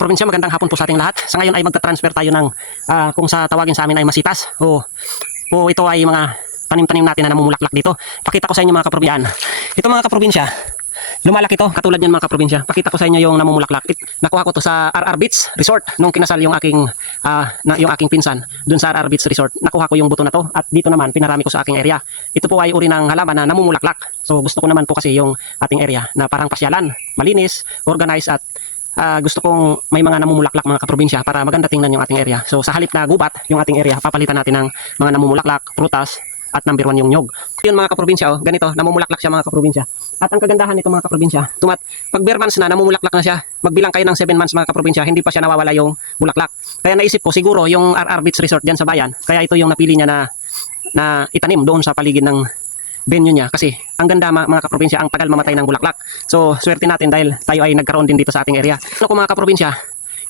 kaprobinsya, magandang hapon po sa ating lahat. Sa ngayon ay magta-transfer tayo ng kung sa tawagin sa amin ay masitas o ito ay mga tanim-tanim natin na namumulaklak dito. Pakita ko sa inyo mga kaprobinsya. Ito mga kaprobinsya, lumalaki to katulad yan mga kaprobinsya. Pakita ko sa inyo yung namumulaklak. Nakuha ko to sa RR Beach Resort nung kinasal yung aking pinsan dun sa RR Beach Resort. Nakuha ko yung buto na to at dito naman pinarami ko sa aking area. Ito po ay uri ng halaman na namumulaklak. So gusto ko naman po kasi yung ating area na parang pasyalan, malinis, organized at gusto kong may mga namumulaklak mga kaprobinsya para maganda tingnan yung ating area. So sa halip na gubat yung ating area, papalitan natin ng mga namumulaklak, prutas at number 1 yung nyog. Yun mga kaprobinsya, ganito, namumulaklak siya mga kaprobinsya. At ang kagandahan nito mga kaprobinsya, pag bare months na namumulaklak na siya, magbilang kayo ng 7 months mga kaprobinsya, hindi pa siya nawawala yung bulaklak. Kaya naisip ko siguro yung RR Beach Resort diyan sa bayan, kaya ito yung napili niya na itanim doon sa paligid ng venue niya kasi ang ganda mga kaprobinsya, ang tagal mamatay ng bulaklak. So swerte natin dahil tayo ay nagkaroon din dito sa ating area. Ano ko mga kaprobinsya,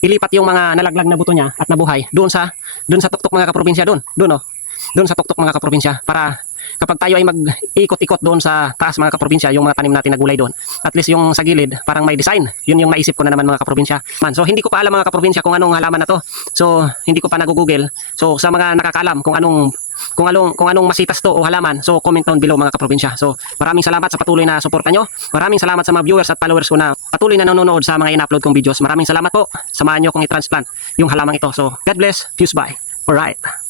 ilipat yung mga nalaglag na buto niya at nabuhay doon sa tuktok mga kaprobinsya, doon sa tuktok mga kaprobinsya, para kapag tayo ay mag-ikot-ikot doon sa taas mga kaprobinsya, yung mga tanim natin na gulay doon, at least yung sa gilid parang may design. Yun yung naisip ko na naman mga kaprobinsya. So hindi ko pa alam mga kaprobinsya kung anong halaman na to. So hindi ko pa nag-google. So sa mga nakakaalam kung anong masitas to o halaman, so comment down below mga kaprobinsya. So maraming salamat sa patuloy na suporta nyo. Maraming salamat sa mga viewers at followers ko na patuloy na nanonood sa mga in-upload kong videos. Maraming salamat po. Samahan nyo kung i-transplant yung halamang ito. So God bless. Fuse bye. Alright.